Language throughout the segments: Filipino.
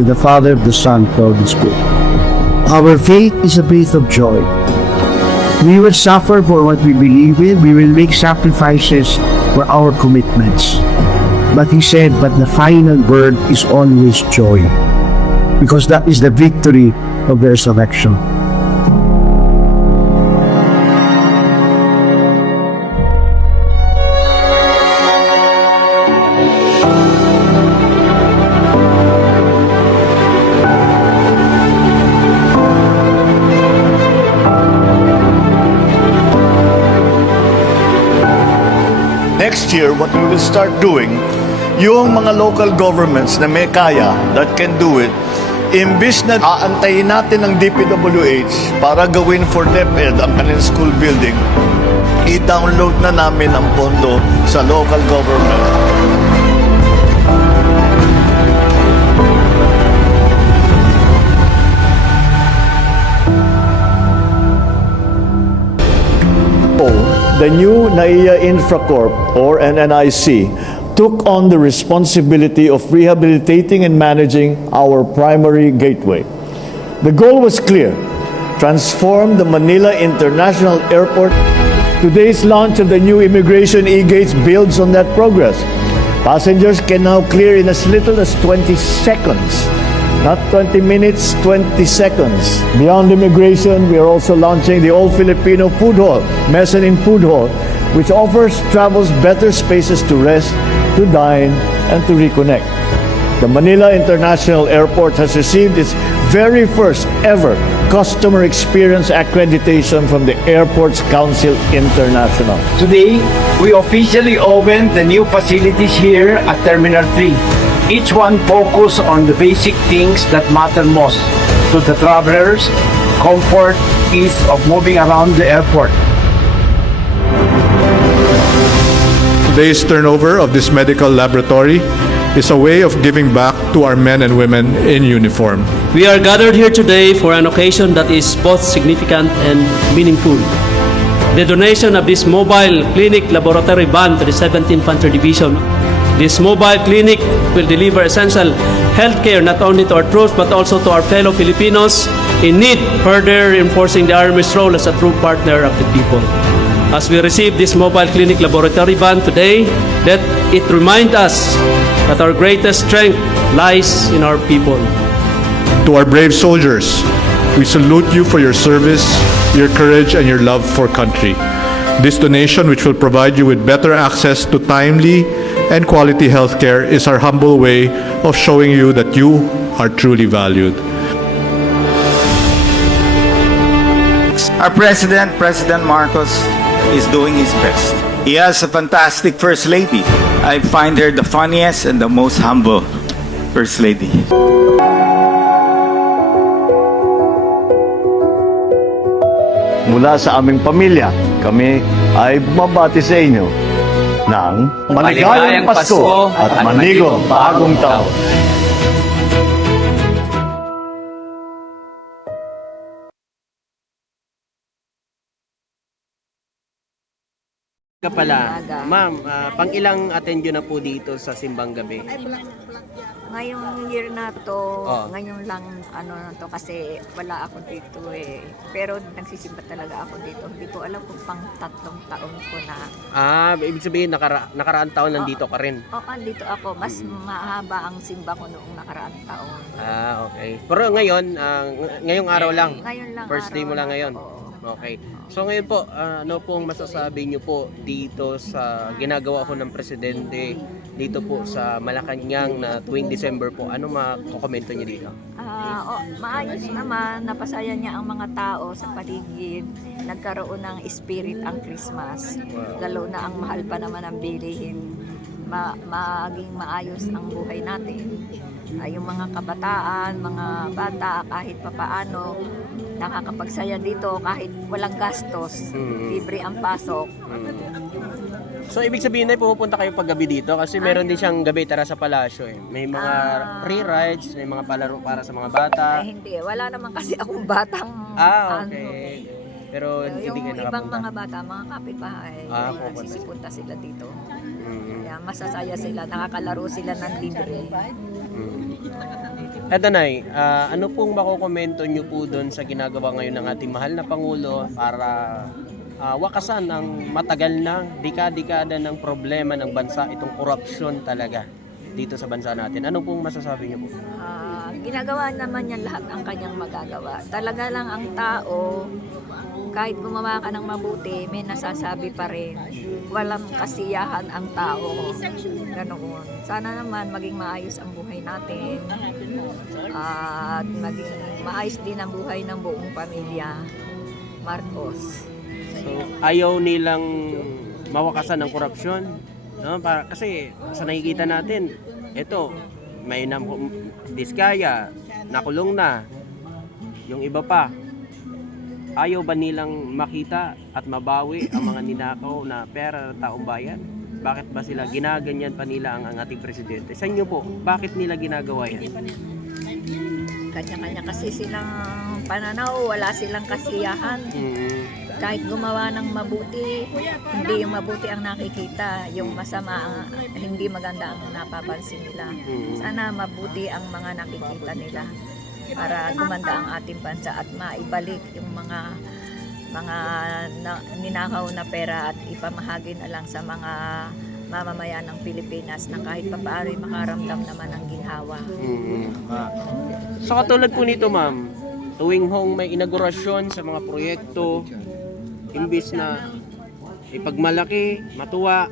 Almighty, the Father, the Son, the Holy Spirit. Our faith is a faith of joy. We will suffer for what we believe in. We will make sacrifices for our commitments. But he said, but the final word is always joy. Because that is the victory of the resurrection. Next year, what we will start doing, yung mga local governments na may kaya, that can do it, imbis na aantayin natin ng DPWH para gawin for DepEd ang kanilang school building, i-download na namin ang pondo sa local government. The new NAIA Infracorp, or NNIC, took on the responsibility of rehabilitating and managing our primary gateway. The goal was clear: transform the Manila International Airport. Today's launch of the new immigration e-gates builds on that progress. Passengers can now clear in as little as 20 seconds. Not 20 minutes, 20 seconds. Beyond immigration, we are also launching the All Filipino Food Hall, Mezzanine Food Hall, which offers travelers better spaces to rest, to dine, and to reconnect. The Manila International Airport has received its very first ever customer experience accreditation from the Airports Council International. Today, we officially opened the new facilities here at Terminal 3. Each one focus on the basic things that matter most to the travelers: comfort, ease of moving around the airport. Today's turnover of this medical laboratory is a way of giving back to our men and women in uniform. We are gathered here today for an occasion that is both significant and meaningful. The donation of this mobile clinic laboratory van to the 17th Infantry Division. This mobile clinic will deliver essential healthcare not only to our troops but also to our fellow Filipinos in need, further reinforcing the Army's role as a true partner of the people. As we receive this mobile clinic laboratory van today, let it remind us that our greatest strength lies in our people. To our brave soldiers, we salute you for your service, your courage, and your love for country. This donation, which will provide you with better access to timely and quality healthcare, is our humble way of showing you that you are truly valued. Our President, President Marcos, is doing his best. He has a fantastic First Lady. I find her the funniest and the most humble First Lady. Mula sa aming pamilya, kami ay bumabati sa inyo ng maligayang Pasko at manigong bagong taon. Ka pala, ma'am, pang ilang attend yun na po dito sa Simbang Gabi? Ngayong year na to, Oh. ngayon lang ano na to kasi wala ako dito eh. Pero nagsisimba talaga ako dito. Hindi ko alam kung pang 3 taon ko na. Ibig sabihin nakaraang taon nandito ka rin. Oo, andito ako. Mas mahaba ang simba ko noong nakaraang taon. Okay. Pero ngayon, ngayong araw lang. Ngayon lang. First day mo lang ngayon. Oo. Okay. So ngayon po, ano pong masasabi niyo po dito sa ginagawa ko ng presidente dito po sa Malacanang na tuwing December po? Ano makokomento niyo dito? Maayos naman, napasaya niya ang mga tao sa paligid. Nagkaroon ng spirit ang Christmas. Lalo na ang mahal pa naman ang bilihin. Maging maayos ang buhay natin. Yung mga kabataan, mga bata, kahit papaano, nakakapagsaya dito kahit walang gastos. Libre ang pasok. So ibig sabihin na pupunta kayo paggabi dito kasi meron din siyang gabi tara sa palasyo eh. May mga free rides, may mga palaro para sa mga bata. Ay, hindi. Wala naman kasi akong batang Okay. Pero hindi yung kayo ibang nakapunta. mga bata, mga kapitbahay, Pupunta. sisipunta sila dito. Kaya masasaya sila, nakakalaro sila ng libre. Eto Nay, ano pong makokomento nyo po doon sa ginagawa ngayon ng ating mahal na Pangulo para wakasan ang matagal na dekada ng problema ng bansa, itong korupsyon talaga dito sa bansa natin. Ano pong masasabi niyo po? Ginagawa naman niya lahat ang kanyang magagawa. Talaga lang ang tao, kahit gumawa ka ng mabuti, may nasasabi pa rin. Walang kasiyahan ang tao. Ganoon. Sana naman maging maayos ang buhay natin. At maging maayos din ang buhay ng buong pamilya Marcos. So, ayaw nilang mawakasan ng korupsyon, no? Kasi sa nakikita natin, ito, may Diskaya, nakulong na. Yung iba pa, ayaw ba nilang makita at mabawi ang mga ninakaw na pera ng taong bayan? Bakit ba sila ginaganyan pa nila ang ating presidente? Sa inyo po, bakit nila ginagawa yan? Kanya-kanya kasi silang pananaw, wala silang kasiyahan. Kahit gumawa ng mabuti, hindi yung mabuti ang nakikita, yung masama, hindi maganda ang napapansin nila. Sana mabuti ang mga nakikita nila para gumanda ang ating bansa at maibalik yung mga ninakaw na pera at ipamahagi na lang sa mga mamamayan ng Pilipinas na kahit papaano makaramdam naman ng ginhawa. So katulad po nito ma'am, tuwing hong may inaugurasyon sa mga proyekto, imbis na ipagmalaki, matuwa,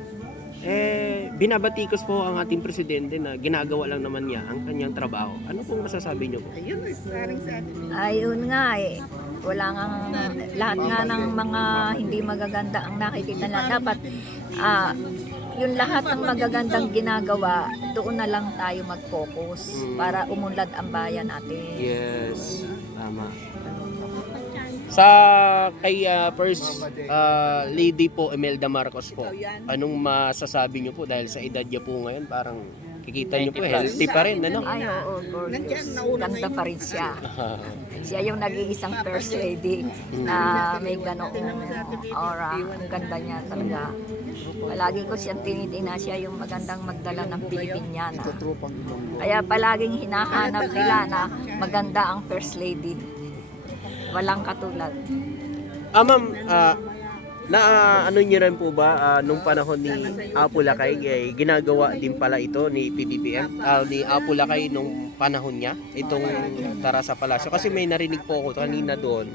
binabatikos po ang ating presidente na ginagawa lang naman niya ang kanyang trabaho. Ano pong masasabi niyo po? Ayun nga wala nga, lahat nga ng mga hindi magaganda ang nakikita na dapat yung lahat ng magagandang ginagawa, doon na lang tayo mag-focus para umunlad ang bayan natin. Yes, tama. Sa kay First Lady po Imelda Marcos po, anong masasabi niyo po dahil sa edad niya po ngayon, parang kikita niyo po healthy pa rin, ano? Ay, oo, gorgeous. Ganda pa rin siya. Siya yung nag-iisang First Lady na may ganoong aura. Ang ganda niya talaga. Palagi ko siyang tinitina, siya yung magandang magdala ng Pilipinyana. Kaya palaging hinahanap nila na maganda ang First Lady. Walang katulad. Ma'am, na ano niyo rin po ba nung panahon ni Apo Lakay, ginagawa din pala ito ni PBBM, ni Apo Lakay nung panahon niya, itong Tara sa Palasyo? Kasi may narinig po ako kanina doon.